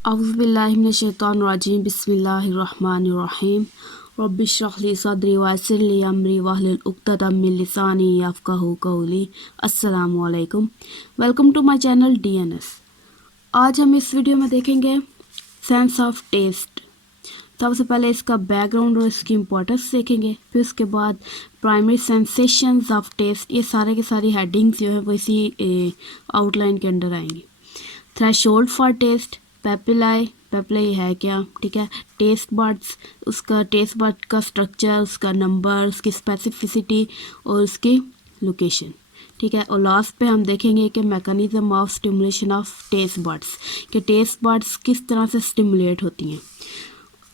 औज़ुबिल्लाहिमिनश्शैतानिर्रजीम बिस्मिल्लाहिर्रहमानिर्रहीम रब्बिश्रह ली सदरी वयस्सिर ली अमरी वहलुल उक़्दतम मिन लिसानी यफ़क़हू क़ौली। अस्सलामु अलैकुम, welcome to my channel DNS. आज हम इस वीडियो में देखेंगे सेंस ऑफ टेस्ट। सबसे पहले इसका बैकग्राउंड और इसकी इम्पोर्टेंस देखेंगे, फिर उसके बाद प्राइमरी सेंसेशंस ऑफ टेस्ट। ये सारे के सारी हेडिंग्स जो है वो इसी आउटलाइन के अंदर आएंगी। थ्रेशोल्ड फॉर टेस्ट, पेपिलाई है क्या, ठीक है। टेस्ट बर्ड्स, उसका टेस्ट बर्ड का स्ट्रक्चर, उसका नंबर, उसकी स्पेसिफिसिटी और उसकी लोकेशन, ठीक है। और लास्ट पे हम देखेंगे कि mechanism of stimulation of taste buds, कि टेस्ट बर्ड्स किस तरह से स्टिमुलेट होती हैं।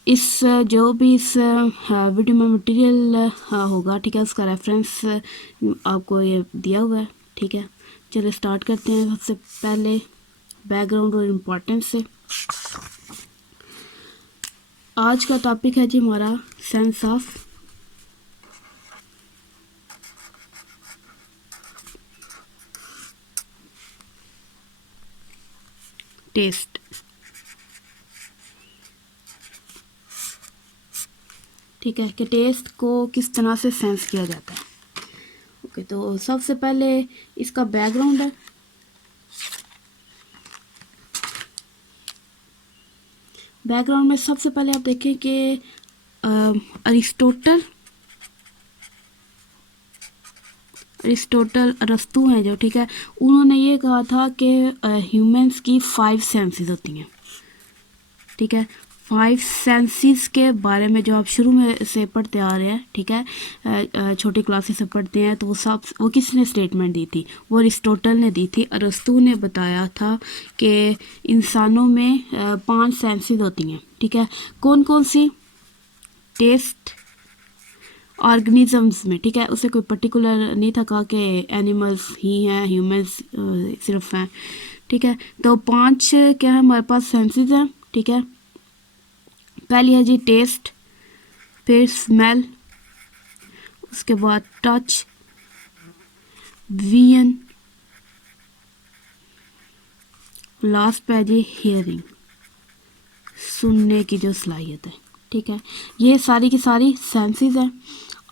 इस जो भी इस वीडियो में मटेरियल होगा, ठीक है, उसका रेफरेंस आपको ये दिया हुआ है, ठीक है। चलिए स्टार्ट करते हैं। सबसे पहले बैकग्राउंड और इम्पोर्टेंस से। आज का टॉपिक है जी हमारा सेंस ऑफ टेस्ट, ठीक है, कि टेस्ट को किस तरह से सेंस किया जाता है। ओके, तो सबसे पहले इसका बैकग्राउंड है। बैकग्राउंड में सबसे पहले आप देखें कि अरिस्टोटल अरस्तु हैं जो, ठीक है, उन्होंने ये कहा था कि ह्यूमंस की 5 सेंसेस होती हैं, ठीक है। 5 सेंसेस के बारे में जो आप शुरू में से पढ़ते आ रहे हैं, ठीक है, छोटी क्लासेस से पढ़ते हैं, तो वो किसने स्टेटमेंट दी थी? वो अरिस्टोटल ने दी थी। अरस्तु ने बताया था कि इंसानों में 5 सेंसेस होती हैं, ठीक है। कौन कौन सी? टेस्ट, ऑर्गेनिजम्स में, ठीक है, उसे कोई पर्टिकुलर नहीं था कहा कि एनिमल्स ही हैं, ह्यूमंस सिर्फ हैं, ठीक है। तो 5 क्या है हमारे पास सेंसेस हैं, ठीक है। पहली है जी टेस्ट, फिर स्मेल, उसके बाद टच, विजन, लास्ट पे है जी हियरिंग, सुनने की जो सलाहियत है, ठीक है। ये सारी की सारी सेंसेस हैं।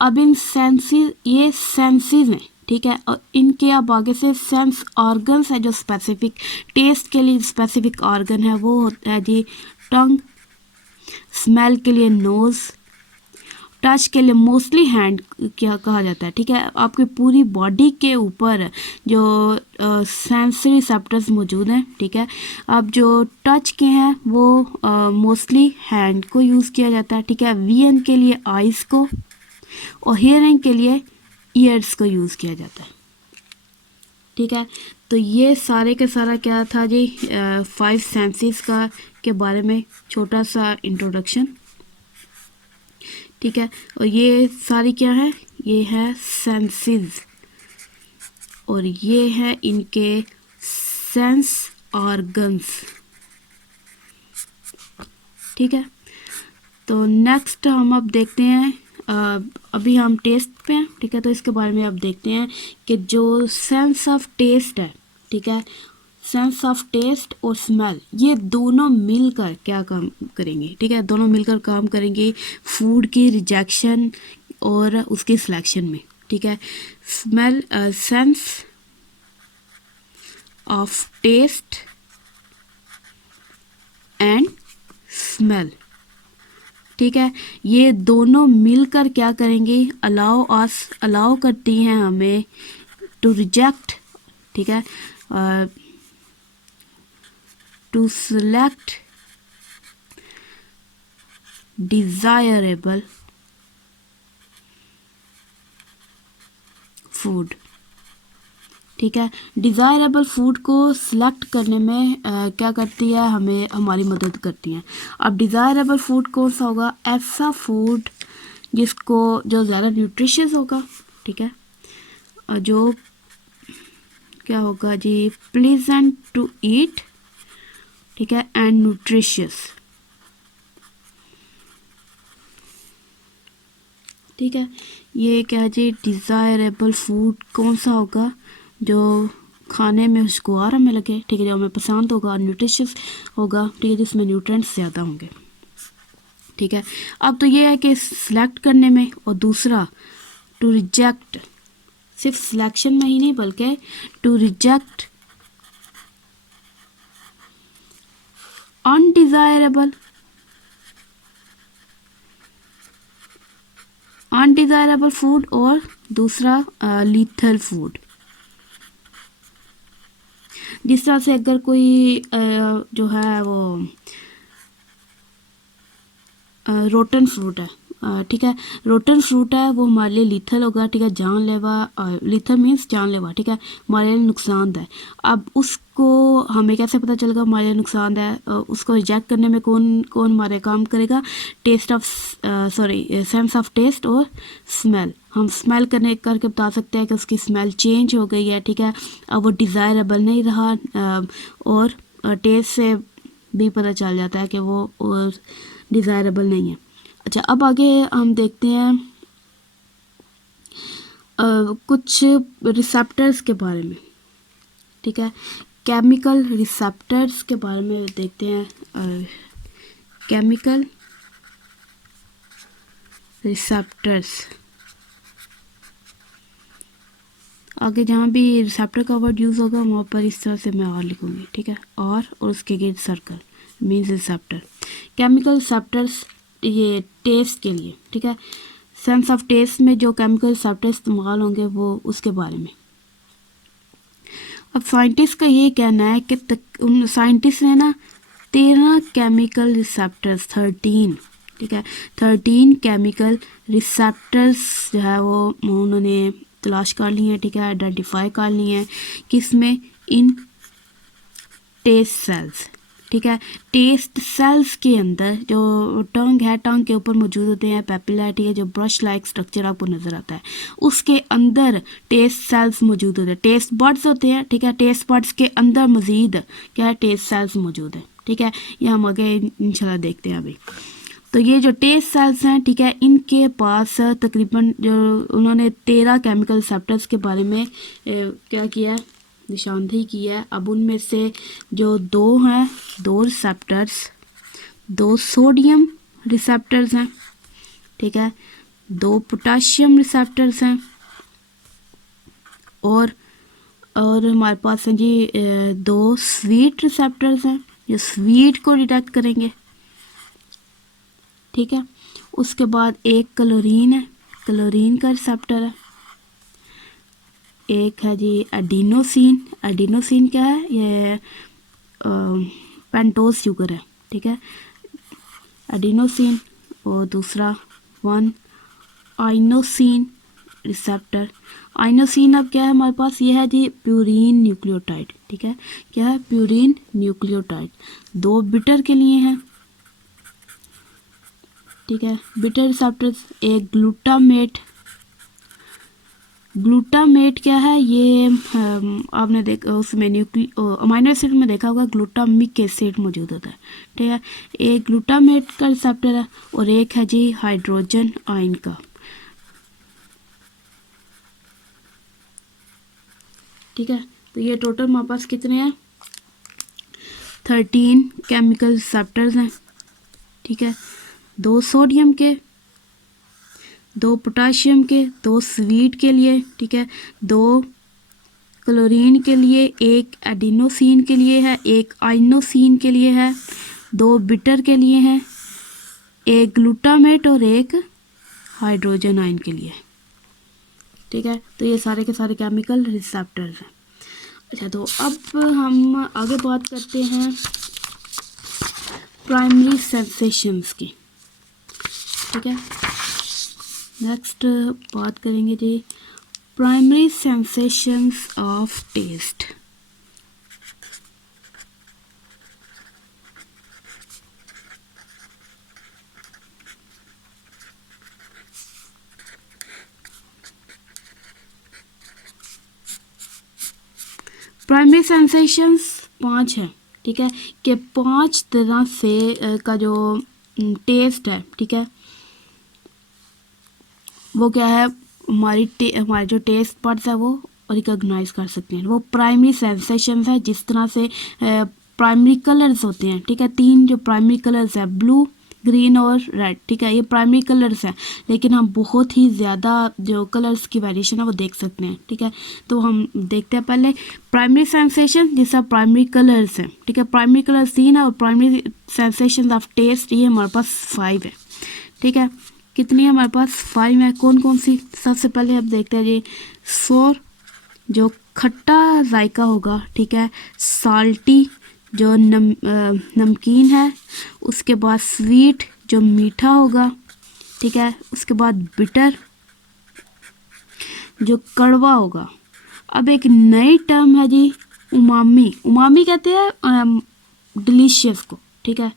अब इन सेंसेस, ये सेंसेस हैं, ठीक है, और इनके अब आगे से सेंस ऑर्गन्स है जो स्पेसिफिक टेस्ट के लिए स्पेसिफिक ऑर्गन है, वो होता है जी टंग, स्मेल के लिए नोज़, टच के लिए मोस्टली हैंड क्या कहा जाता है, ठीक है। आपकी पूरी बॉडी के ऊपर जो सेंसरी रिसेप्टर्स मौजूद हैं, ठीक है। अब जो टच के हैं वो मोस्टली हैंड को यूज़ किया जाता है, ठीक है। विजन के लिए आइज़ को, और हियरिंग के लिए ईयर्स को यूज़ किया जाता है, ठीक है। तो ये सारे का सारा क्या था जी 5 सेंसेस का के बारे में छोटा सा इंट्रोडक्शन, ठीक है। और ये सारी क्या है? ये है सेंसेस, और ये है इनके सेंस ऑर्गन्स, ठीक है। तो नेक्स्ट हम अब देखते हैं, अभी हम टेस्ट पे हैं, ठीक है। तो इसके बारे में अब देखते हैं कि जो सेंस ऑफ टेस्ट है, ठीक है, सेंस ऑफ टेस्ट और स्मेल, ये दोनों मिलकर क्या काम करेंगे, ठीक है। दोनों मिलकर काम करेंगे फूड की रिजेक्शन और उसकी सिलेक्शन में, ठीक है। Smell, sense of taste and smell, ठीक है, ये दोनों मिलकर क्या करेंगे? अलाउ करती हैं हमें टू रिजेक्ट, ठीक है, टू सेलेक्ट डिजायरेबल फूड, ठीक है। डिज़ायरेबल फूड को सिलेक्ट करने में क्या करती है? हमें हमारी मदद करती हैं। अब डिज़ायरेबल फूड कौन सा होगा? ऐसा फूड जो ज़्यादा न्यूट्रिशियस होगा, ठीक है, जो क्या होगा जी प्लीजेंट टू ईट, ठीक है, एंड न्यूट्रिशियस, ठीक है। ये क्या है जी डिज़ायरेबल फूड कौन सा होगा? जो खाने में खुशगवार हमें लगे, ठीक है, जो हमें पसंद होगा, न्यूट्रिशियस होगा, ठीक है, जिसमें न्यूट्रेंट्स ज़्यादा होंगे, ठीक है। अब तो ये है कि सिलेक्ट करने में, और दूसरा टू रिजेक्ट, सिर्फ सिलेक्शन में ही नहीं बल्कि टू रिजेक्ट अनडिज़ायरेबल फूड, और दूसरा लीथल फूड। जिस तरह से अगर कोई जो है वो रोटन फ्रूट है, ठीक है, रोटन फ्रूट है, वो हमारे लिए लीथल होगा, ठीक है, जानलेवा, लीथल मीन्स जानलेवा, ठीक है, हमारे लिए नुकसानदायक। अब उसको हमें कैसे पता चलेगा हमारे लिए नुकसानदायक? उसको रिजेक्ट करने में कौन कौन हमारे काम करेगा? Taste of sense of taste और स्मेल। हम स्मेल करके बता सकते हैं कि उसकी स्मेल चेंज हो गई है, ठीक है, अब वो डिज़ायरेबल नहीं रहा, और टेस्ट से भी पता चल जाता है कि वो डिज़ायरेबल नहीं है। अच्छा, अब आगे हम देखते हैं कुछ रिसेप्टर्स के बारे में, ठीक है, केमिकल रिसेप्टर्स के बारे में देखते हैं। केमिकल रिसेप्टर्स, आगे जहाँ भी रिसेप्टर का वर्ड यूज़ होगा वहाँ पर इस तरह से मैं और लिखूँगी, ठीक है, और उसके गिर्द circle means receptor. Chemical receptors ये टेस्ट के लिए, ठीक है, सेंस ऑफ टेस्ट में जो केमिकल रिसेप्टर इस्तेमाल होंगे वो उसके बारे में। अब साइंटिस्ट का ये कहना है कि उन साइंटिस्ट ने ना 13 केमिकल रिसेप्टर्स 13, ठीक है, 13 केमिकल रिसेप्टर्स जो है वो उन्होंने तलाश कर ली है, ठीक है, आइडेंटिफाई कर ली है, किसमें? इन टेस्ट सेल्स, ठीक है, टेस्ट सेल्स के अंदर जो टंग है, टंग के ऊपर मौजूद होते हैं पेपिला, ठीक है, जो ब्रश लाइक स्ट्रक्चर आपको नज़र आता है, उसके अंदर टेस्ट सेल्स मौजूद होते हैं। टेस्ट बड्स होते हैं, ठीक है, टेस्ट बड्स के अंदर मज़ीद क्या है? टेस्ट सेल्स मौजूद है, ठीक है, ये हम आगे इंशाल्लाह देखते हैं अभी। तो ये जो टेस्ट सेल्स हैं, ठीक है, इनके पास तकरीबन जो उन्होंने 13 केमिकल रिसेप्टर्स के बारे में क्या किया है? निशानदेही की है। अब उनमें से जो दो हैं, दो रिसेप्टर्स, दो सोडियम रिसेप्टर्स हैं, ठीक है, दो पोटाशियम रिसेप्टर्स हैं, और हमारे पास हैं जी दो स्वीट रिसेप्टर्स हैं जो स्वीट को डिटेक्ट करेंगे, ठीक है। उसके बाद एक क्लोरीन है, क्लोरीन का रिसेप्टर है। एक है जी एडिनोसिन, एडिनोसिन क्या है? ये पेंटोज शुगर है, ठीक है, एडिनोसिन। और दूसरा वन आइनोसिन रिसेप्टर। आइनोसिन अब क्या है हमारे पास? ये है जी प्यूरीन न्यूक्लियोटाइड, ठीक है, क्या है? Purine nucleotide. दो बिटर के लिए हैं, ठीक है, बिटर रिसेप्टर्स। एक ग्लूटामेट, ग्लूटामेट क्या है? ये आपने देखा उसमें अमाइनो एसिड में देखा होगा ग्लूटामिक एसिड मौजूद होता है, ठीक है। एक ग्लूटामेट का रिसेप्टर है और एक है जी हाइड्रोजन आयन का, ठीक है। तो ये टोटल हमारे पास कितने हैं? 13 केमिकल रिसेप्टर्स हैं, ठीक है, दो सोडियम के, दो पोटाशियम के, दो स्वीट के लिए, ठीक है, दो क्लोरीन के लिए, एक एडिनोसिन के लिए है, एक आइनोसिन के लिए है, दो बिटर के लिए हैं, एक ग्लूटामेट और एक हाइड्रोजन आयन के लिए, ठीक है। तो ये सारे के सारे केमिकल रिसेप्टर्स हैं। अच्छा, तो अब हम आगे बात करते हैं प्राइमरी सेंसेशंस की, ठीक है। नेक्स्ट बात करेंगे जी primary sensations of taste. Primary sensations 5 है, ठीक है, कि 5 तरह से का जो टेस्ट है, ठीक है, वो क्या है? हमारी जो टेस्ट बड्स है वो रिकॉग्नाइज कर सकते हैं। वो प्राइमरी सेंसेशन है, जिस तरह से प्राइमरी कलर्स होते हैं, ठीक है। 3 जो प्राइमरी कलर्स है, ब्लू, ग्रीन और रेड, ठीक है, ये प्राइमरी कलर्स हैं। लेकिन हम बहुत ही ज़्यादा जो कलर्स की वेरिएशन है वो देख सकते हैं, ठीक है। तो हम देखते हैं पहले प्राइमरी सेंसेशन, जैसा प्राइमरी कलर्स हैं, ठीक है। प्राइमरी कलर्स 3 है और प्राइमरी सेंसेशन ऑफ टेस्ट ये हमारे पास 5 है, ठीक है। कितनी है हमारे पास? 5 है। कौन कौन सी? सबसे पहले अब देखते हैं जी, सोर जो खट्टा जायका होगा, ठीक है। साल्टी जो नमकीन है। उसके बाद स्वीट जो मीठा होगा, ठीक है। उसके बाद बिटर जो कड़वा होगा। अब एक नई टर्म है जी, उमामी। उमामी कहते हैं डिलीशियस को, ठीक है।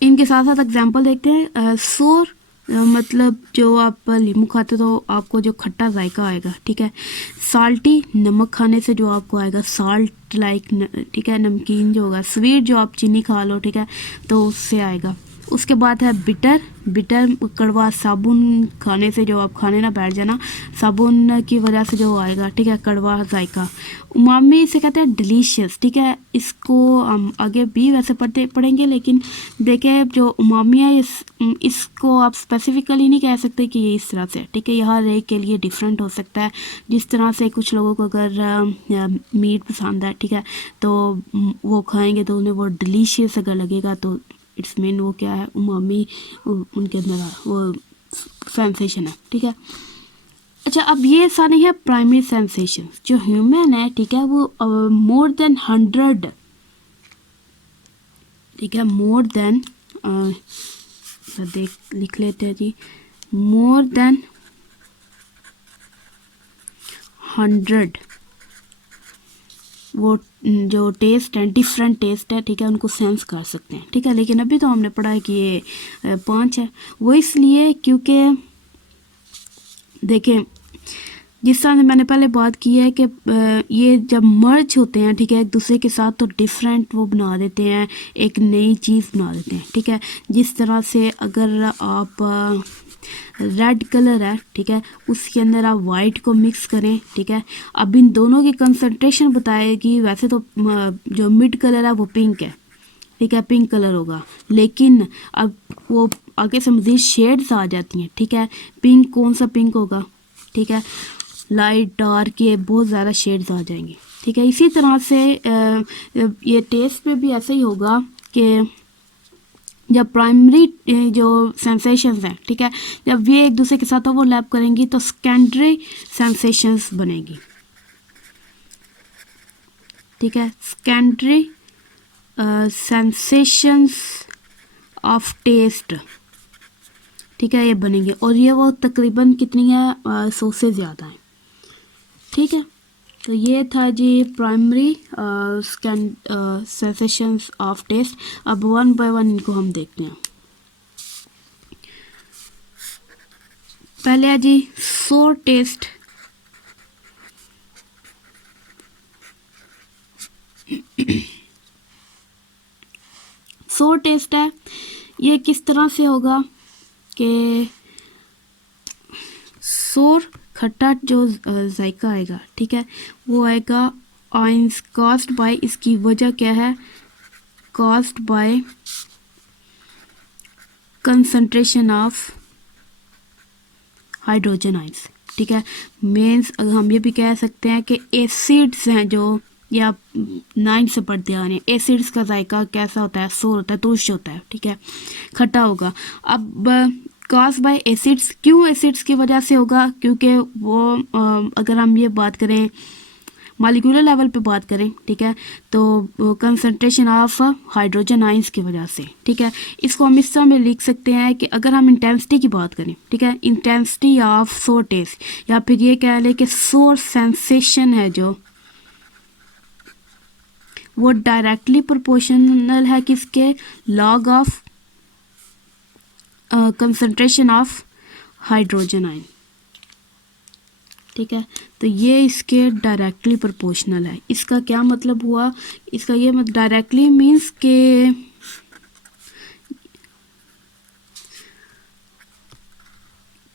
इनके साथ साथ एग्जांपल देखते हैं। सोर मतलब जो आप लीमू खाते तो आपको जो खट्टा जायका आएगा, ठीक है। साल्टी नमक खाने से जो आपको आएगा, साल्ट लाइक, ठीक है, नमकीन जो होगा। स्वीट जो आप चीनी खा लो, ठीक है, तो उससे आएगा। उसके बाद है बिटर। बिटर कड़वा, साबुन खाने से जो आप खाने ना बैठ जाना, साबुन की वजह से जो आएगा, ठीक है, कड़वा जायका। उमामी से कहते हैं डिलीशियस, ठीक है। इसको हम आगे भी वैसे पढ़ेंगे, लेकिन देखें जो उमामी है इसको आप स्पेसिफिकली नहीं कह सकते कि ये इस तरह से, ठीक है। यहाँ एक के लिए डिफरेंट हो सकता है। जिस तरह से कुछ लोगों को अगर मीट पसंद है, ठीक है, तो वो खाएंगे तो उन्हें वो डिलीशियस अगर लगेगा तो इट्स मीन वो क्या है, उमामी उनके अंदर वो सेंसेशन है, ठीक है। अच्छा, अब ये सारे हैं प्राइमरी सेंसेशन। जो ह्यूमन है, ठीक है, वो मोर देन 100, ठीक है, मोर देन लिख लेते हैं जी, मोर देन 100 वो जो टेस्ट है, डिफरेंट टेस्ट है, ठीक है, उनको सेंस कर सकते हैं, ठीक है। लेकिन अभी तो हमने पढ़ा है कि ये 5 है। वो इसलिए क्योंकि देखें, जिस तरह से मैंने पहले बात की है कि ये जब मर्ज होते हैं, ठीक है, एक दूसरे के साथ, तो डिफरेंट वो बना देते हैं, एक नई चीज़ बना देते हैं, ठीक है। जिस तरह से अगर आप रेड कलर है, ठीक है, उसके अंदर आप वाइट को मिक्स करें, ठीक है। अब इन दोनों की कंसंट्रेशन बताएगी। वैसे तो जो मिड कलर है वो पिंक है, ठीक है, पिंक कलर होगा। लेकिन अब वो आगे से मज़ीद शेड्स आ जाती हैं, ठीक है। पिंक कौन सा पिंक होगा, ठीक है, लाइट डार्क, ये बहुत ज़्यादा शेड्स आ जाएंगे, ठीक है। इसी तरह से ये टेस्ट पे भी ऐसा ही होगा कि जब प्राइमरी जो सेंसेशंस हैं, ठीक है, जब ये एक दूसरे के साथ ओवरलैप करेंगी तो सेकेंडरी सेंसेशंस बनेगी, ठीक है। सेकेंडरी सेंसेशंस ऑफ टेस्ट, ठीक है, ये बनेंगे। और ये वो तकरीबन कितनी है, 100 से ज़्यादा है, ठीक है। तो ये था जी प्राइमरी सेंसेशंस ऑफ टेस्ट। अब वन बाय वन इनको हम देखते हैं। पहले है जी सोर टेस्ट। सोर टेस्ट है, ये किस तरह से होगा कि सोर खट्टा जो जायका आएगा, ठीक है, वो आएगा आइंस कास्ट बाय, इसकी वजह क्या है, caused by concentration of hydrogen ions, ठीक है। मीन्स हम ये भी कह सकते हैं कि एसिड्स हैं जो, या 9 से पढ़ते आ रहे हैं, एसिड्स का जायका कैसा होता है, सोर होता है, तुर्श होता है, ठीक है, खट्टा होगा। अब कॉज बाय एसिड्स, क्यों एसिड्स की वजह से होगा, क्योंकि वो अगर हम ये बात करें मॉलिक्यूलर लेवल पे बात करें, ठीक है, तो कंसंट्रेशन ऑफ हाइड्रोजन आइंस की वजह से, ठीक है। इसको हम इस तरह में लिख सकते हैं कि अगर हम इंटेंसिटी की बात करें, ठीक है, इंटेंसिटी ऑफ सोर टेस्ट, या फिर ये कह लें कि सोर सेंसेशन है जो, वो डायरेक्टली प्रोपोर्शनल है किसके, log of concentration of hydrogen ion, ठीक है। तो ये इसके डायरेक्टली प्रोपोर्शनल है। इसका क्या मतलब हुआ, इसका ये मतलब डायरेक्टली मीन्स के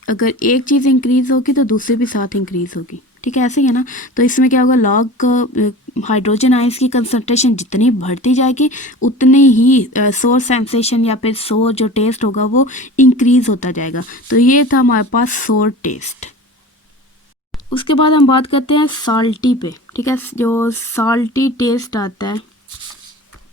अगर एक चीज़ इंक्रीज़ होगी तो दूसरी भी साथ इंक्रीज़ होगी, ठीक है, ऐसे ही है ना। तो इसमें क्या होगा, लॉग हाइड्रोजन आयंस की कंसंट्रेशन जितनी बढ़ती जाएगी उतनी ही सोर सेंसेशन या फिर सोर जो टेस्ट होगा वो इंक्रीज़ होता जाएगा। तो ये था हमारे पास सोर टेस्ट। उसके बाद हम बात करते हैं साल्टी पे, ठीक है, जो साल्टी टेस्ट आता है,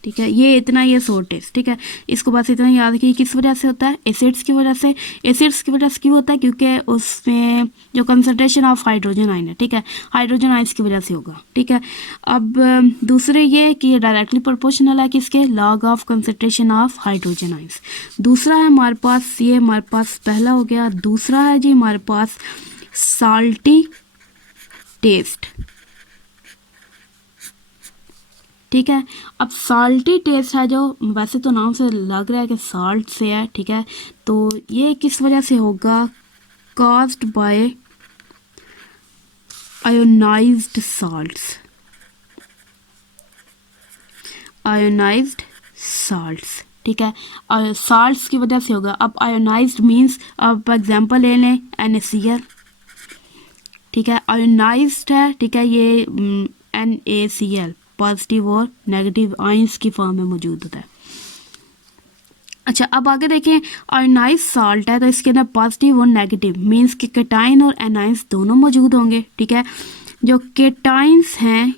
ठीक है, ये इतना ये सोर टेस्ट, ठीक है। इसको बस इतना याद रखिए, किस वजह से होता है, एसिड्स की वजह से। एसिड्स की वजह से क्यों होता है, क्योंकि उसमें जो कंसंट्रेशन ऑफ हाइड्रोजन आयन है, ठीक है, हाइड्रोजन आयंस की वजह से होगा, ठीक है। अब दूसरे ये कि ये डायरेक्टली प्रोपोर्शनल है किसके, log of concentration of hydrogen ions. दूसरा है हमारे पास, ये हमारे पास पहला हो गया। दूसरा है जी हमारे पास साल्टी टेस्ट, ठीक है। अब साल्टी टेस्ट है, जो वैसे तो नाम से लग रहा है कि साल्ट से है, ठीक है, तो ये किस वजह से होगा, caused by ionised salts, ionised salts, ठीक है, साल्ट्स की वजह से होगा। अब आयोनाइज्ड मींस, अब एग्जांपल ले लें NaCl, ठीक है, आयोनाइज्ड है, ठीक है, ये NaCl पॉजिटिव और नेगेटिव आयंस की फॉर्म में मौजूद होता है। अच्छा, अब आगे देखें, आयोनाइज साल्ट है तो इसके अंदर पॉजिटिव और नेगेटिव मींस कि केटाइन और एनाइंस दोनों मौजूद होंगे, ठीक है। जो केटाइंस हैं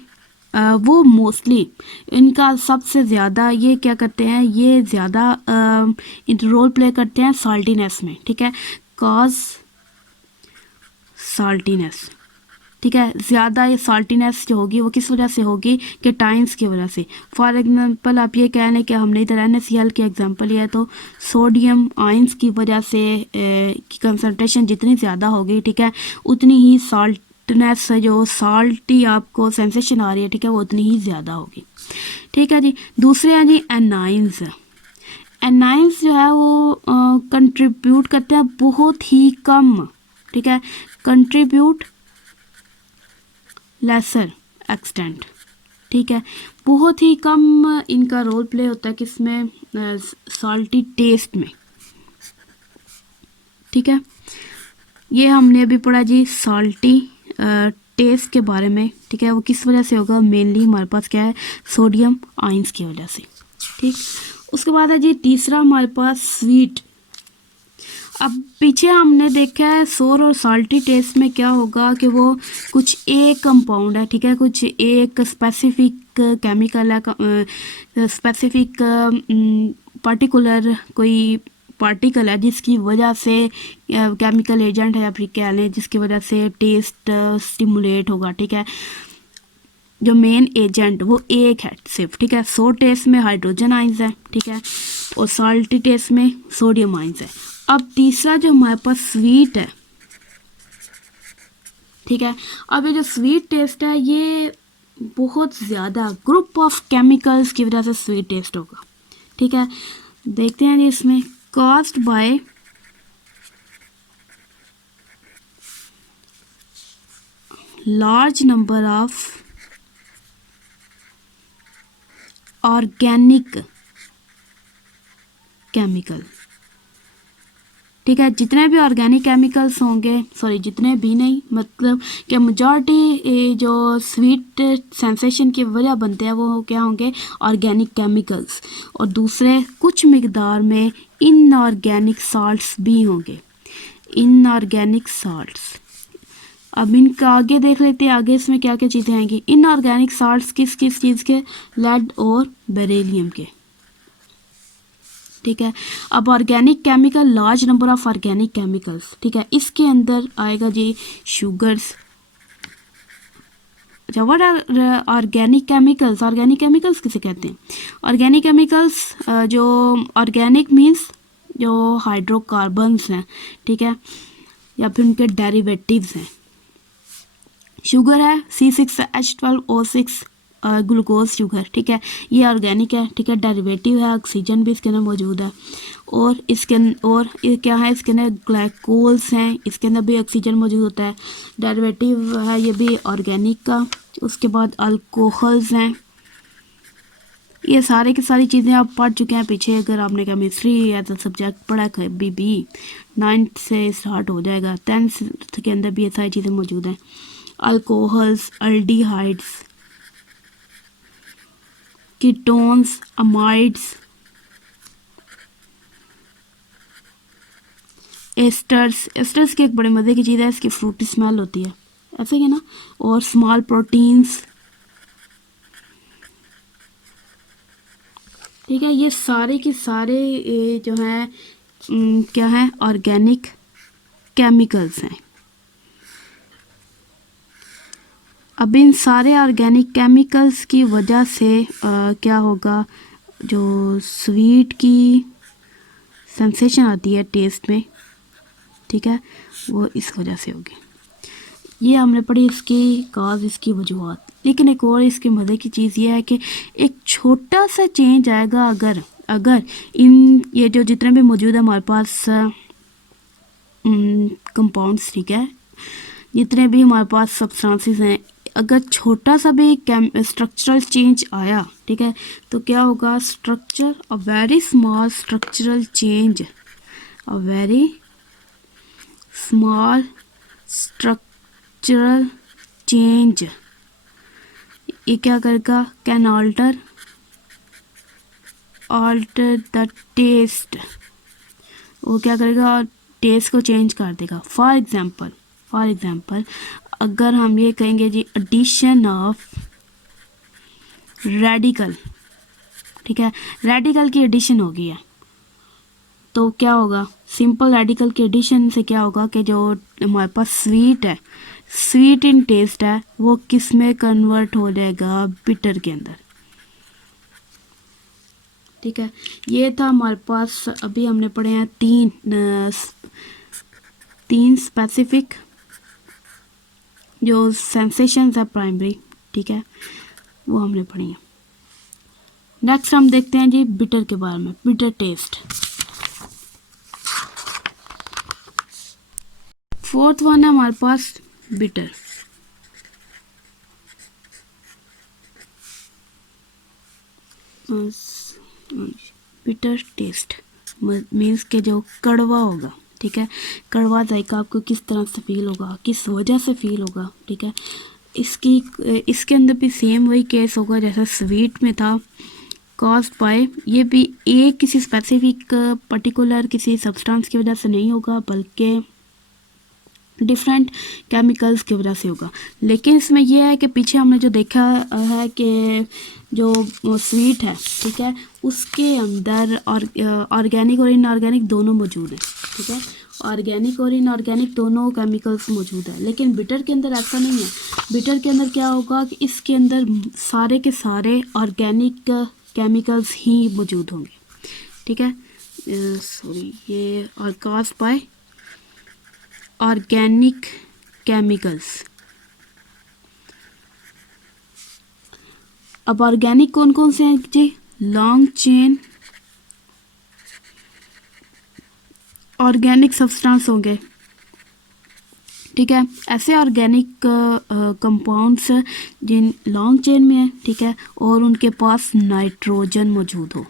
वो मोस्टली इनका सबसे ज़्यादा ये क्या करते हैं, ये ज़्यादा रोल प्ले करते हैं साल्टीनेस में, ठीक है, कॉज साल्टीनेस, ठीक है, ज़्यादा ये साल्टीनेस जो होगी वो किस वजह से होगी, केटाइंस की वजह से। फॉर एग्जांपल आप ये कह लें कि हमने इधर NaCl की एग्जांपल लिया है, तो सोडियम आयंस की वजह से की कंसंट्रेशन जितनी ज़्यादा होगी, ठीक है, उतनी ही साल्टनेस जो साल्टी आपको सेंसेशन आ रही है, ठीक है, वो उतनी ही ज़्यादा होगी, ठीक है जी। दूसरे हैं जी एनाइंस। एनाइंस जो है वो कंट्रीब्यूट करते हैं बहुत ही कम, ठीक है, कंट्रीब्यूट लेसर एक्सटेंट, ठीक है, बहुत ही कम इनका रोल प्ले होता है किसमें, साल्टी टेस्ट में, ठीक है। ये हमने अभी पढ़ा जी साल्टी टेस्ट के बारे में, ठीक है, वो किस वजह से होगा, मेनली हमारे पास क्या है, सोडियम आयंस की वजह से, ठीक। उसके बाद है जी तीसरा हमारे पास स्वीट। अब पीछे हमने देखा है सोर और साल्टी टेस्ट में क्या होगा कि वो कुछ एक कंपाउंड है, ठीक है, कुछ एक स्पेसिफिक केमिकल है, स्पेसिफिक पर्टिकुलर कोई पार्टिकल है जिसकी वजह से केमिकल एजेंट है या फिर कह लें जिसकी वजह से टेस्ट स्टिमुलेट होगा, ठीक है। जो मेन एजेंट वो एक है सिर्फ, ठीक है, सोर टेस्ट में हाइड्रोजन आयंस है, ठीक है, और साल्टी टेस्ट में सोडियम आयंस है। अब तीसरा जो हमारे पास स्वीट है, ठीक है, अब ये जो स्वीट टेस्ट है ये बहुत ज़्यादा ग्रुप ऑफ केमिकल्स की वजह से स्वीट टेस्ट होगा, ठीक है। देखते हैं जी इसमें, caused by large number of organic chemical, ठीक है, जितने भी ऑर्गेनिक केमिकल्स होंगे, सॉरी जितने भी नहीं, मतलब कि मेजॉरिटी जो स्वीट सेंसेशन की वजह बनते हैं वो क्या होंगे, ऑर्गेनिक केमिकल्स, और दूसरे कुछ मिकदार में इनऑर्गेनिक साल्ट्स भी होंगे, इनऑर्गेनिक साल्ट्स। अब इनका आगे देख लेते हैं, आगे इसमें क्या क्या चीज़ें आएंगी। इनऑर्गेनिक साल्ट्स किस किस चीज़ के, लेड और बेरिलियम के, ठीक है। अब organic chemical, large number of organic chemicals, ठीक है, इसके अंदर आएगा जी शुगर्स। अच्छा, what are organic chemicals, organic chemicals किसे कहते हैं, ऑर्गेनिक केमिकल्स जो ऑर्गेनिक मीन्स जो हाइड्रोकार्बन्स हैं, ठीक है, या फिर उनके डेरिवेटिव्स हैं। शुगर है C6H12O6 ग्लूकोज शुगर, ठीक है, ये ऑर्गेनिक है, ठीक है, डेरिवेटिव है, ऑक्सीजन भी इसके अंदर मौजूद है, और इसके और ये क्या है, इसके अंदर ग्लाइकोल्स हैं, इसके अंदर भी ऑक्सीजन मौजूद होता है, डेरिवेटिव है ये भी ऑर्गेनिक का। उसके बाद अल्कोहल्स हैं, ये सारे की सारी चीज़ें आप पढ़ चुके हैं पीछे। अगर आपने केमिस्ट्री एज अ सब्जेक्ट पढ़ा है कभी भी, 9th से स्टार्ट हो जाएगा, 10th के अंदर भी ये सारी चीज़ें मौजूद हैं। Alcohols, aldehydes, ketones, amides, asters. Asters की एक बड़े मज़े की चीज़ है, इसकी फ्रूटी स्मेल होती है, ऐसे ही ना। और स्मॉल प्रोटीन्स, ठीक है। ये सारे के सारे जो हैं क्या है, ऑर्गेनिक केमिकल्स हैं। अब इन सारे ऑर्गेनिक केमिकल्स की वजह से क्या होगा, जो स्वीट की सेंसेशन आती है टेस्ट में, ठीक है, वो इस वजह से होगी। ये हमने पढ़ी इसकी काज, इसकी वजूहत। लेकिन एक और इसके मज़े की चीज़ ये है कि एक छोटा सा चेंज आएगा अगर अगर इन ये जो जितने भी मौजूद है हमारे पास कंपाउंड्स, ठीक है, जितने भी हमारे पास सब्सटेंसेस हैं, अगर छोटा सा भी स्ट्रक्चरल चेंज आया, ठीक है, तो क्या होगा, structure, a very small structural change, a very small structural change, ये क्या करेगा, कैन ऑल्टर द टेस्ट, वो क्या करेगा, टेस्ट को चेंज कर देगा। फॉर एग्जांपल अगर हम ये कहेंगे जी एडिशन ऑफ रेडिकल, ठीक है, रेडिकल की एडिशन हो गई है, तो क्या होगा, सिंपल रेडिकल के एडिशन से क्या होगा कि जो हमारे पास स्वीट है, स्वीट इन टेस्ट है, वो किस में कन्वर्ट हो जाएगा, बिटर के अंदर, ठीक है। ये था हमारे पास, अभी हमने पढ़े हैं तीन स्पेसिफिक जो सेंसेशंस है प्राइमरी, ठीक है, वो हमने पढ़ी हैं। नेक्स्ट हम देखते हैं जी बिटर के बारे में, बिटर टेस्ट। फोर्थ वन है हमारे पास बिटर। बिटर टेस्ट मीन्स के जो कड़वा होगा, ठीक है, कड़वा जायका आपको किस तरह से फील होगा, किस वजह से फील होगा, ठीक है। इसके अंदर भी सेम वही केस होगा जैसा स्वीट में था, कॉज बाय, ये भी एक किसी स्पेसिफिक पर्टिकुलर किसी सब्सटेंस की वजह से नहीं होगा, बल्कि डिफरेंट केमिकल्स की वजह से होगा। लेकिन इसमें यह है कि पीछे हमने जो देखा है कि जो स्वीट है, ठीक है, उसके अंदर ऑर्गेनिक और इनऑर्गेनिक दोनों मौजूद हैं, ठीक है, ऑर्गेनिक और इनऑर्गेनिक दोनों केमिकल्स मौजूद है। लेकिन बिटर के अंदर ऐसा नहीं है। बिटर के अंदर क्या होगा कि इसके अंदर सारे के सारे ऑर्गेनिक केमिकल्स ही मौजूद होंगे, ठीक है। सॉरी, ये और कॉज बाय ऑर्गेनिक केमिकल्स। अब ऑर्गेनिक कौन कौन से हैं जी, लॉन्ग चेन ऑर्गेनिक सब्सटेंस होंगे, ठीक है, ऐसे ऑर्गेनिक कंपाउंड्स जिन लॉन्ग चेन में है, ठीक है, और उनके पास नाइट्रोजन मौजूद हो।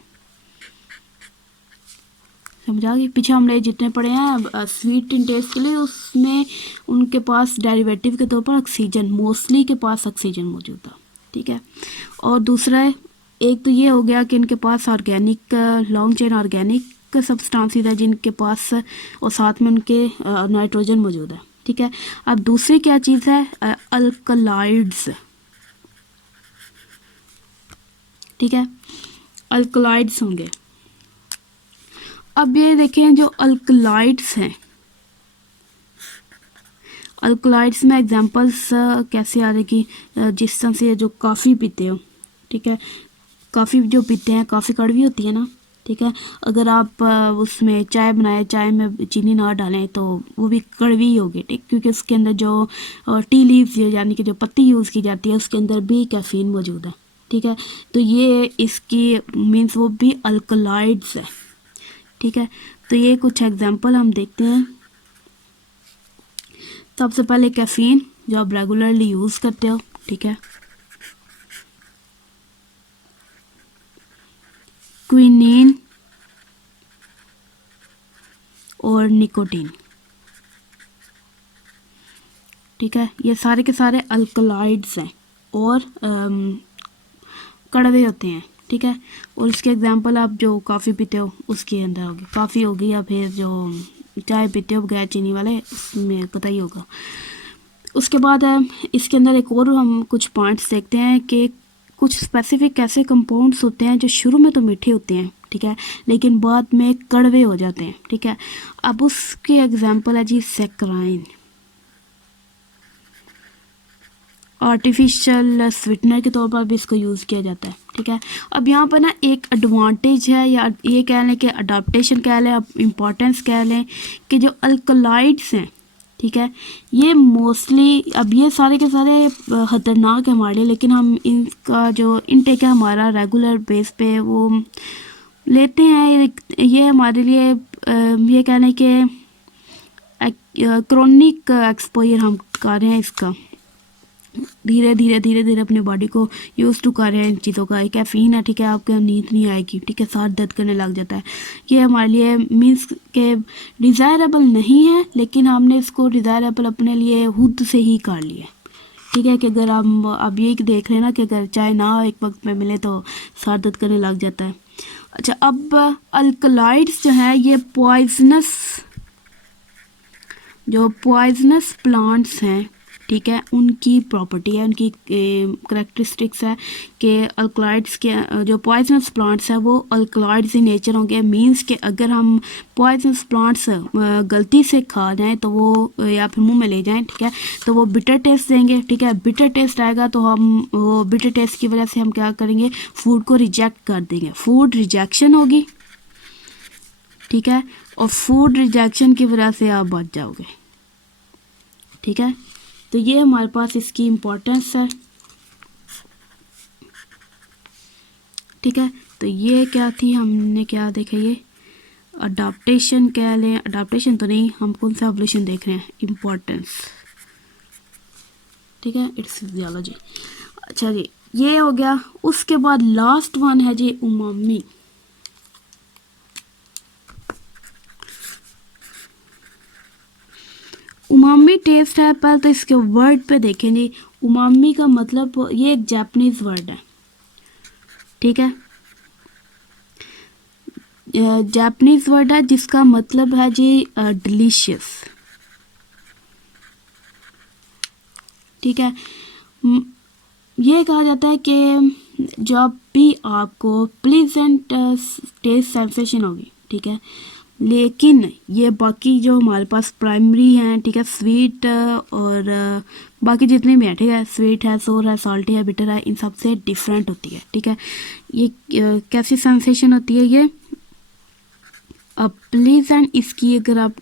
समझा गए, पीछे हमने जितने पढ़े हैं स्वीट इन टेस्ट के लिए, उसमें उनके पास डेरिवेटिव के तौर पर ऑक्सीजन, मोस्टली के पास ऑक्सीजन मौजूद था, ठीक है। और दूसरा एक तो ये हो गया कि इनके पास organic long chain organic substances है जिनके पास, और साथ में उनके नाइट्रोजन मौजूद है, ठीक है। अब दूसरी क्या चीज़ है, अल्कलाइड्स, ठीक है, अल्कलाइड्स होंगे। अब ये देखें जो अल्कलाइड्स हैं, अल्कलाइड्स में एग्जांपल्स कैसे आ जाएगी, जिस तरह से जो कॉफ़ी पीते हो, ठीक है, कॉफ़ी जो पीते हैं, कॉफ़ी कड़वी होती है ना, ठीक है, अगर आप उसमें चाय बनाए, चाय में चीनी ना डालें तो वो भी कड़वी ही होगी, ठीक, क्योंकि उसके अंदर जो टी लीव्स यानी कि जो पत्ती यूज़ की जाती है उसके अंदर भी कैफीन मौजूद है, ठीक है। तो ये इसकी मीन्स वो भी अल्कलाइड्स है, ठीक है। तो ये कुछ एग्जांपल हम देखते हैं। सबसे पहले कैफीन जो आप रेगुलरली यूज़ करते हो, ठीक है, क्विनीन और निकोटीन। ठीक है, ये सारे के सारे अल्कलॉइड्स हैं और कड़वे होते हैं। ठीक है, और इसके एग्जांपल आप जो कॉफ़ी पीते हो उसके अंदर होगी, कॉफ़ी होगी, या फिर जो चाय पीते हो बगैर चीनी वाले उसमें पता ही होगा। उसके बाद इसके अंदर एक और हम कुछ पॉइंट्स देखते हैं कि कुछ स्पेसिफिक ऐसे कंपाउंड्स होते हैं जो शुरू में तो मीठे होते हैं, ठीक है, लेकिन बाद में कड़वे हो जाते हैं। ठीक है, अब उसके एग्जांपल है जी सैकराइन, आर्टिफिशियल स्वीटनर के तौर पर भी इसको यूज़ किया जाता है। ठीक है, अब यहाँ पर ना एक एडवांटेज है, या ये कह लें कि अडाप्टेशन कह लें, अब इम्पोर्टेंस कह लें, कि जो अल्कलॉइड्स हैं, ठीक है, ये मोस्टली, अब ये सारे के सारे ख़तरनाक है हमारे लिए, लेकिन हम इनका जो इनटेक है हमारा रेगुलर बेस पे वो लेते हैं। ये हमारे लिए ये कह लें कि क्रोनिक एक्सपोजर हम कर रहे हैं इसका, धीरे धीरे अपनी बॉडी को यूज़ टू कर रहे हैं इन चीज़ों का। एक कैफीन है, ठीक है, आपको नींद नहीं आएगी, ठीक है, सर दर्द करने लग जाता है। ये हमारे लिए मीन्स के डिज़ायरेबल नहीं है, लेकिन हमने इसको डिज़ायरेबल अपने लिए खुद से ही कर लिया। ठीक है, कि अगर हम अब यही देख लें ना कि अगर चाय ना एक वक्त में मिले तो सर दर्द करने लग जाता है। अच्छा, अब अल्कलॉइड्स जो है ये पॉइजनस प्लांट्स हैं, ठीक है, उनकी प्रॉपर्टी है, उनकी करेक्टरिस्टिक्स है कि अल्कलॉइड्स के जो पॉइजनस प्लांट्स हैं वो अल्कलॉइड्स इन नेचर होंगे। मींस कि अगर हम पॉइजनस प्लांट्स गलती से खा जाएं तो वो, या फिर मुंह में ले जाएं, ठीक है, तो वो बिटर टेस्ट देंगे। ठीक है, बिटर टेस्ट आएगा तो हम वो बिटर टेस्ट की वजह से हम क्या करेंगे, फूड को रिजेक्ट कर देंगे, फूड रिजेक्शन होगी। ठीक है, और फूड रिजेक्शन की वजह से आप बच जाओगे। ठीक है, तो ये हमारे पास इसकी इम्पोर्टेंस है। ठीक है, तो ये क्या थी, हमने क्या देखा, ये अडाप्टेशन कह लें, अडाप्टेशन तो नहीं, हम कौन सा एवोल्यूशन देख रहे हैं, इम्पोर्टेंस। ठीक है, इट्स फिजियोलॉजी। अच्छा जी, ये हो गया। उसके बाद लास्ट वन है जी उमामी। उमामी टेस्ट है, पहले तो इसके वर्ड पे देखेंगे। उमामी का मतलब, ये एक जापानीज वर्ड है, ठीक है, जापानीज वर्ड है जिसका मतलब है जी डिलीशियस। ठीक है, ये कहा जाता है कि जब भी आपको प्लीजेंट टेस्ट सेंसेशन होगी, ठीक है, लेकिन ये बाकी जो हमारे पास प्राइमरी हैं, ठीक है, स्वीट और बाकी जितने भी हैं, ठीक है, स्वीट है, सोर है, सॉल्टी है, बिटर है, इन सब से डिफरेंट होती है। ठीक है, ये कैसी सेंसेशन होती है, ये प्लीजेंट, इसकी अगर आप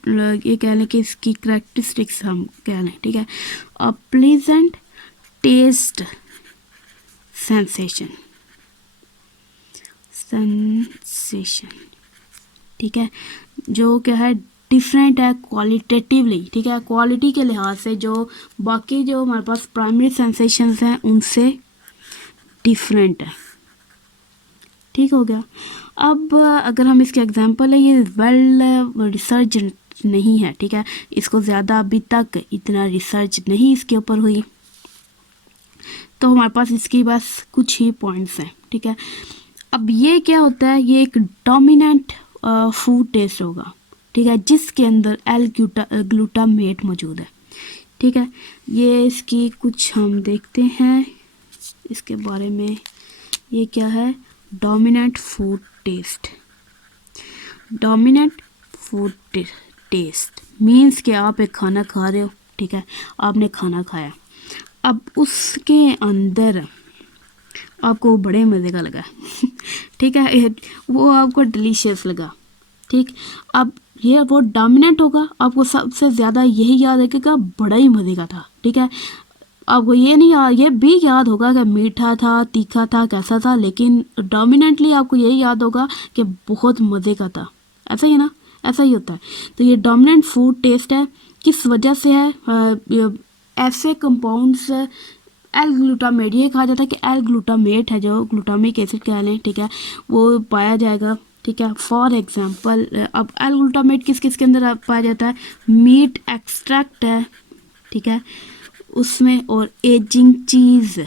ये कह लें कि इसकी करेक्टरिस्टिक्स हम कह लें, ठीक है, प्लीजेंट टेस्ट सेंसेशन। ठीक है, जो क्या है, डिफरेंट है क्वालिटेटिवली। ठीक है, क्वालिटी के लिहाज से जो बाकी जो हमारे पास प्राइमरी सेंसेशंस हैं उनसे डिफरेंट है। ठीक हो गया। अब अगर हम इसके एग्जांपल है, ये वेल रिसर्च नहीं है, ठीक है, इसको ज़्यादा अभी तक इतना रिसर्च नहीं इसके ऊपर हुई, तो हमारे पास इसकी बस कुछ ही पॉइंट्स हैं। ठीक है, अब ये क्या होता है, ये एक डोमिनेंट फूड टेस्ट होगा, ठीक है, जिसके अंदर ग्लूटामेट मौजूद है। ठीक है, ये इसकी कुछ हम देखते हैं इसके बारे में। ये क्या है, dominant food taste. Dominant food taste means कि आप एक खाना खा रहे हो, ठीक है, आपने खाना खाया, अब उसके अंदर आपको बड़े मज़े का लगा ठीक है, वो आपको डिलीशियस लगा। ठीक, अब ये वो डोमिनेंट होगा, आपको सबसे ज़्यादा यही याद रखेगा, बड़ा ही मज़े का था। ठीक है, आपको ये नहीं याद, ये भी याद होगा कि मीठा था, तीखा था, कैसा था, लेकिन डोमिनेंटली आपको यही याद होगा कि बहुत मज़े का था। ऐसा ही ना, ऐसा ही होता है। तो ये डोमिनेंट फूड टेस्ट है, किस वजह से है, ऐसे कंपाउंड्स एल ग्लूटामेट, ये कहा जाता है कि एल ग्लूटामेट है जो ग्लूटामिक एसिड कह लें, ठीक है, वो पाया जाएगा, ठीक है। फॉर एग्जांपल अब एल ग्लूटामेट किस किस के अंदर पाया जाता है, मीट एक्सट्रैक्ट है, ठीक है, उसमें, और एजिंग चीज़,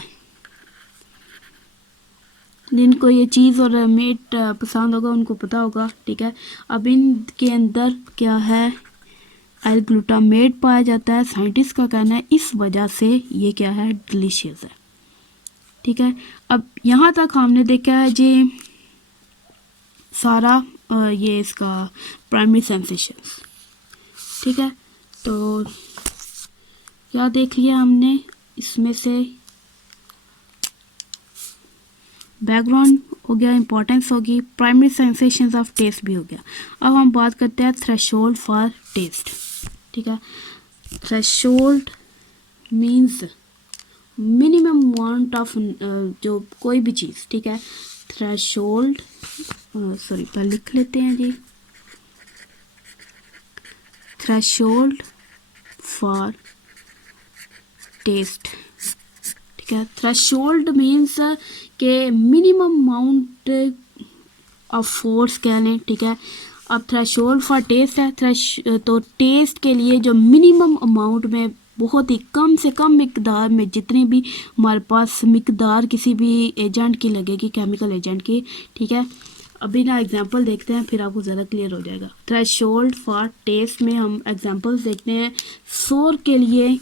जिनको ये चीज़ और मीट पसंद होगा उनको पता होगा, ठीक है। अब इनके अंदर क्या है, एल ग्लूटामेट पाया जाता है। साइंटिस्ट का कहना है इस वजह से ये क्या है, डिलीशियस है, ठीक है। अब यहाँ तक हमने देखा है जी सारा ये इसका प्राइमरी सेंसेशंस, ठीक है। तो क्या देख लिया हमने इसमें से, बैकग्राउंड हो गया, इंपॉर्टेंस होगी, प्राइमरी सेंसेशंस ऑफ टेस्ट भी हो गया। अब हम बात करते हैं थ्रेशोल्ड फॉर टेस्ट, ठीक है। Threshold means minimum amount of जो कोई भी चीज़, ठीक है। थ्रेशोल्ड सॉरी पर लिख लेते हैं जी, थ्रेशोल्ड फॉर टेस्ट, ठीक है। थ्रेशोल्ड मीन्स के मिनिमम अमाउंट ऑफ फोर्स कह लें, ठीक है। अब थ्रेशोल्ड फॉर टेस्ट है, तो टेस्ट के लिए जो मिनिमम अमाउंट में बहुत ही कम से कम मिकदार में जितनी भी हमारे पास मिकदार किसी भी एजेंट की लगेगी, केमिकल एजेंट की, ठीक है। अभी ना एग्जांपल देखते हैं फिर आपको ज़्यादा क्लियर हो जाएगा। थ्रेशोल्ड फॉर टेस्ट में हम एग्जांपल्स देखते हैं। सोर के लिए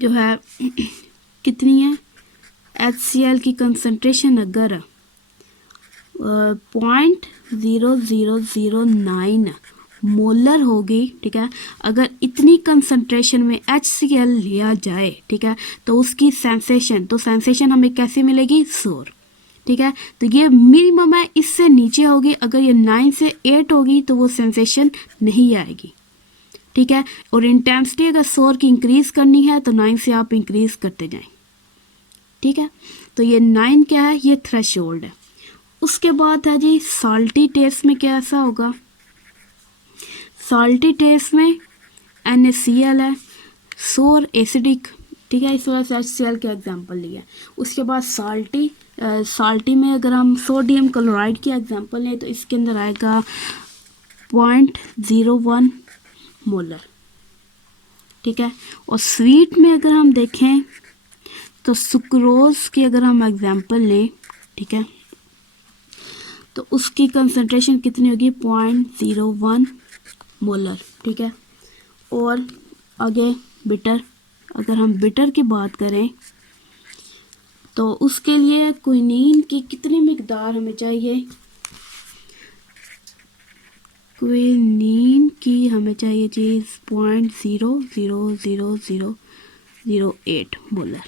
जो है कितनी है, HCl की कंसंट्रेशन अगर 0.0009 मोलर होगी, ठीक है, अगर इतनी कंसंट्रेशन में HCl लिया जाए, ठीक है, तो उसकी सेंसेशन, तो सेंसेशन हमें कैसे मिलेगी, सोर, ठीक है। तो ये मिनिमम है, इससे नीचे होगी, अगर ये 9 से 8 होगी तो वो सेंसेशन नहीं आएगी, ठीक है। और इंटेंसिटी अगर सोर की इंक्रीज करनी है तो 9 से आप इंक्रीज करते जाएं, ठीक है। तो ये 9 क्या है, ये थ्रेशोल्ड है। उसके बाद है जी साल्टी टेस्ट में क्या ऐसा होगा, साल्टी टेस्ट में NaCl है, सोर एसिडिक, ठीक है, इस वजह से HCl के एग्जांपल लिया। उसके बाद साल्टी में अगर हम सोडियम क्लोराइड की एग्जांपल लें तो इसके अंदर आएगा 0.01 मोलर, ठीक है। और स्वीट में अगर हम देखें तो सुक्रोज की अगर हम एग्जांपल लें, ठीक है, तो उसकी कंसंट्रेशन कितनी होगी, 0.01 मोलर, ठीक है। और आगे बिटर, अगर हम बिटर की बात करें तो उसके लिए क्विनीन की कितनी मिकदार हमें चाहिए, क्विनीन की हमें चाहिए जी 0.00008 मोलर,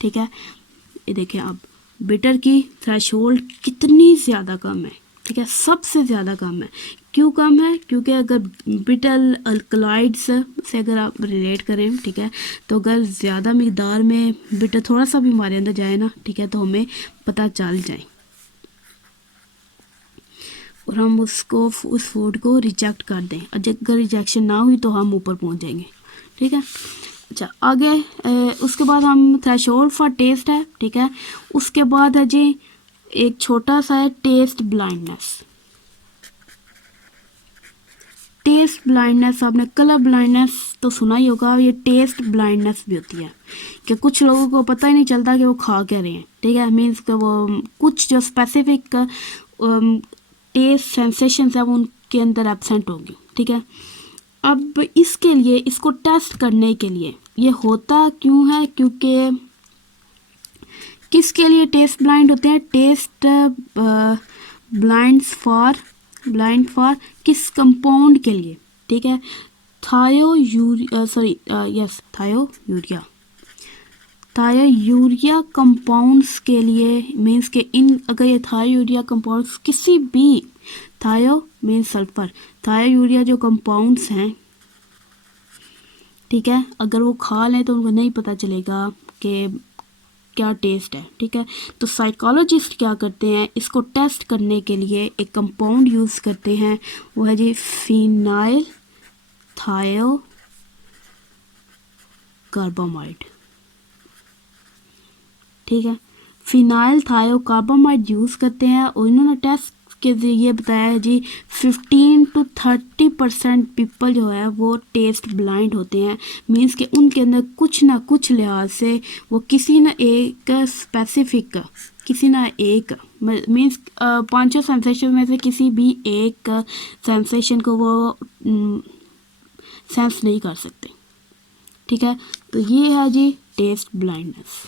ठीक है। ये देखें अब बिटर की थ्रेशोल्ड कितनी ज़्यादा कम है, ठीक है, सबसे ज़्यादा कम है। क्यों कम है, क्योंकि अगर बिटर अल्कलाइड्स से अगर आप रिलेट करें, ठीक है, तो अगर ज़्यादा मिकदार में बिटर थोड़ा सा भी हमारे अंदर जाए ना, ठीक है, तो हमें पता चल जाए और हम उसको उस फूड को रिजेक्ट कर दें। अगर रिजेक्शन ना हुई तो हम ऊपर पहुंच जाएंगे, ठीक है। अच्छा आगे उसके बाद हम थ्रेशोल्ड फॉर टेस्ट है, ठीक है। उसके बाद है जी एक छोटा सा है टेस्ट ब्लाइंडनेस। टेस्ट ब्लाइंडनेस, आपने कलर ब्लाइंडनेस तो सुना ही होगा, ये टेस्ट ब्लाइंडनेस भी होती है कि कुछ लोगों को पता ही नहीं चलता कि वो खा क्या रहे हैं, ठीक है। मीन्स कि वो कुछ जो स्पेसिफिक टेस्ट सेंसेशंस है वो उनके अंदर एब्सेंट होंगी, ठीक है। अब इसके लिए, इसको टेस्ट करने के लिए ये होता क्यों है, क्योंकि किसके लिए टेस्ट ब्लाइंड होते हैं, टेस्ट ब्लाइंड फॉर किस कंपाउंड के लिए, ठीक है, थायोयूरिया कंपाउंड्स के लिए। मीन्स के इन अगर ये थायोयूरिया कंपाउंड्स किसी भी, थायो मीन्स सल्फर, थायोयूरिया जो कंपाउंड्स हैं, ठीक है, अगर वो खा लें तो उनको नहीं पता चलेगा कि क्या टेस्ट है, ठीक है। तो साइकोलॉजिस्ट क्या करते हैं, इसको टेस्ट करने के लिए एक कंपाउंड यूज़ करते हैं, वो है जी फिनाइल कार्बामाइड। ठीक है, फिनाइल थायोकार्बामाइड यूज़ करते हैं और इन्होंने टेस्ट के ज़रिए बताया जी 15 to 30% पीपल जो है वो टेस्ट ब्लाइंड होते हैं। मीन्स कि उनके अंदर कुछ ना कुछ लिहाज से वो किसी ना एक स्पेसिफिक, किसी ना एक मीन्स 5 सेंसेशन में से किसी भी एक सेंसेशन को वो सेंस नहीं कर सकते। ठीक है, तो ये है जी टेस्ट ब्लाइंडनेस।